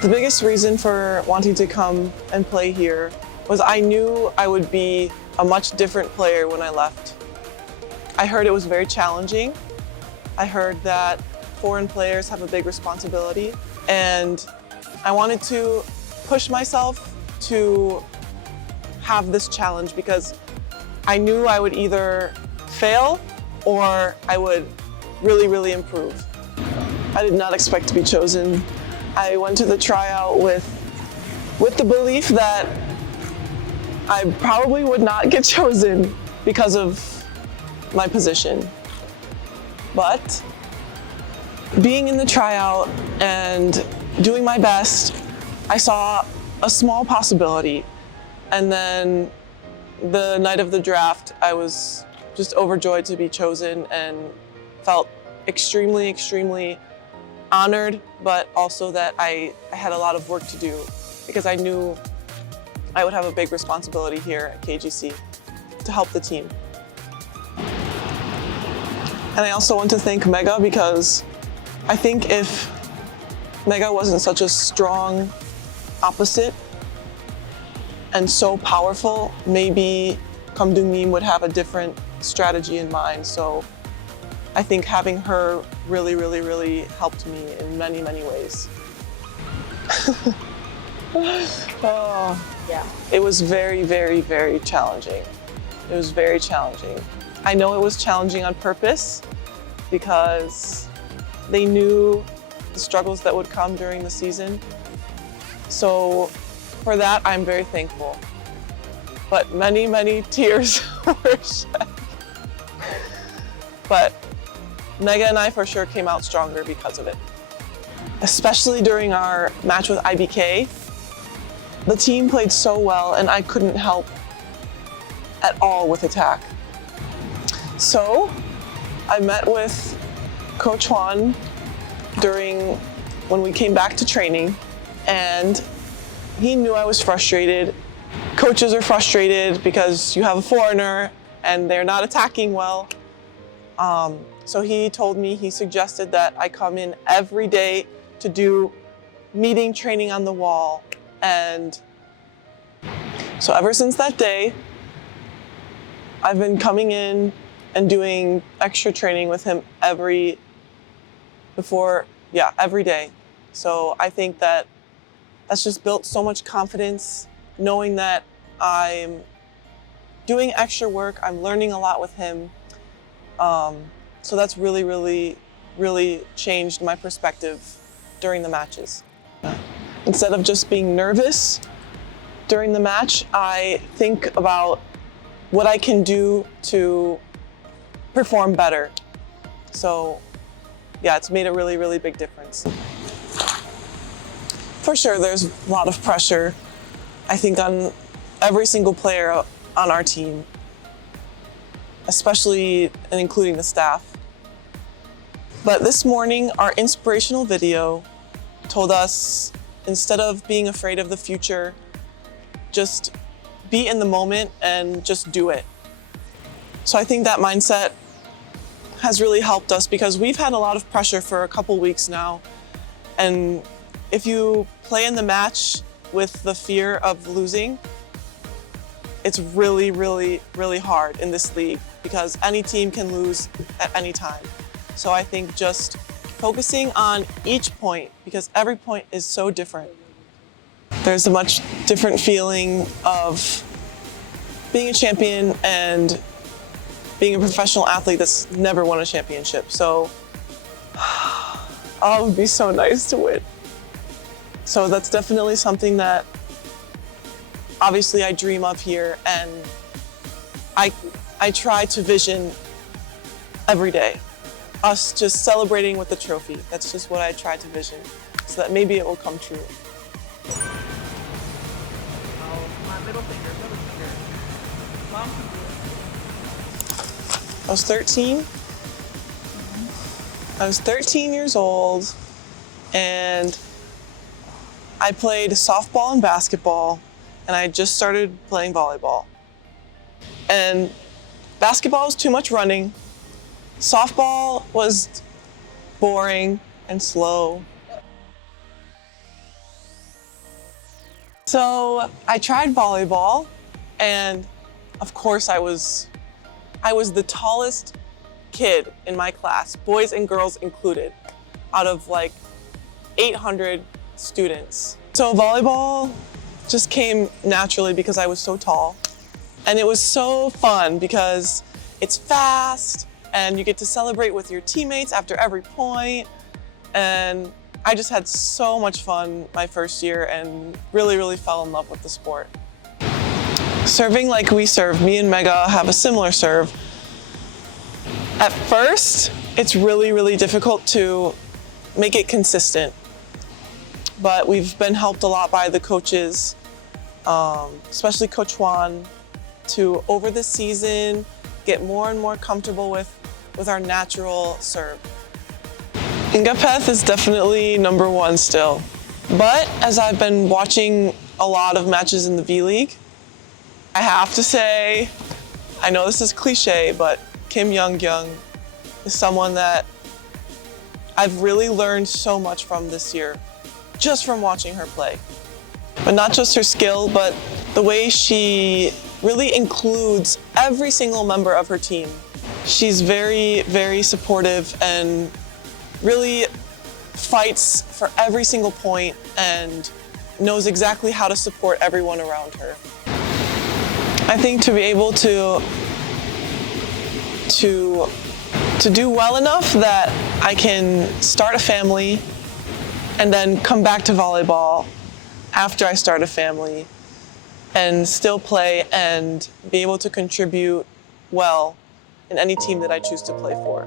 The biggest reason for wanting to come and play here was I knew I would be a much different player when I left. I heard it was very challenging. I heard that foreign players have a big responsibility, and I wanted to push myself to have this challenge because I knew I would either fail or I would really, really improve. I did not expect to be chosen. I went to the tryout with the belief that I probably would not get chosen because of my position. But being in the tryout and doing my best, I saw a small possibility. And then the night of the draft, I was just overjoyed to be chosen and felt extremely, extremely honored, but also that I had a lot of work to do because I knew I would have a big responsibility here at KGC to help the team. And I also want to thank Mega because I think if Mega wasn't such a strong opposite and so powerful, maybe Kam Dong-nim would have a different strategy in mind. So I think having her really, really, really helped me in many, many ways. Oh, yeah. It was very, very, very challenging. It was very challenging. I know it was challenging on purpose because they knew the struggles that would come during the season. So for that, I'm very thankful. But many, many tears were shed. But Mega and I for sure came out stronger because of it. Especially during our match with IBK, the team played so well and I couldn't help at all with attack. So I met with Coach Juan when we came back to training, and he knew I was frustrated. Coaches are frustrated because you have a foreigner and they're not attacking well. So he suggested that I come in every day to do meeting training on the wall. And so ever since that day, I've been coming in and doing extra training with him every day. So I think that's just built so much confidence, knowing that I'm doing extra work, I'm learning a lot with him. So that's really, really, really changed my perspective during the matches. Instead of just being nervous during the match, I think about what I can do to perform better. So yeah, it's made a really, really big difference. For sure, there's a lot of pressure, I think, on every single player on our team, especially and including the staff. But this morning, our inspirational video told us, instead of being afraid of the future, just be in the moment and just do it. So I think that mindset has really helped us because we've had a lot of pressure for a couple weeks now. And if you play in the match with the fear of losing, it's really, really, really hard in this league because any team can lose at any time. So I think just focusing on each point, because every point is so different. There's a much different feeling of being a champion and being a professional athlete that's never won a championship. So, it would be so nice to win. So that's definitely something that obviously I dream of here, and I try to vision every day. Us just celebrating with the trophy. That's just what I try to vision, so that maybe it will come true. Oh, my middle finger. I was 13. I was 13 years old, and I played softball and basketball, and I had just started playing volleyball. And basketball was too much running. Softball was boring and slow. So I tried volleyball, and of course I was the tallest kid in my class, boys and girls included, out of like 800 students. So volleyball just came naturally because I was so tall. And it was so fun because it's fast and you get to celebrate with your teammates after every point. And I just had so much fun my first year and really, really fell in love with the sport. Serving like we serve, me and Mega have a similar serve. At first, it's really, really difficult to make it consistent. But we've been helped a lot by the coaches, especially Coach Juan, to over the season get more and more comfortable with our natural serve. Ingapeth is definitely number one still. But as I've been watching a lot of matches in the V-League, I have to say, I know this is cliche, but Kim Young-Young is someone that I've really learned so much from this year, just from watching her play. But not just her skill, but the way she really includes every single member of her team. She's very, very supportive and really fights for every single point and knows exactly how to support everyone around her. I think to be able to do well enough that I can start a family and then come back to volleyball after I start a family and still play and be able to contribute well in any team that I choose to play for.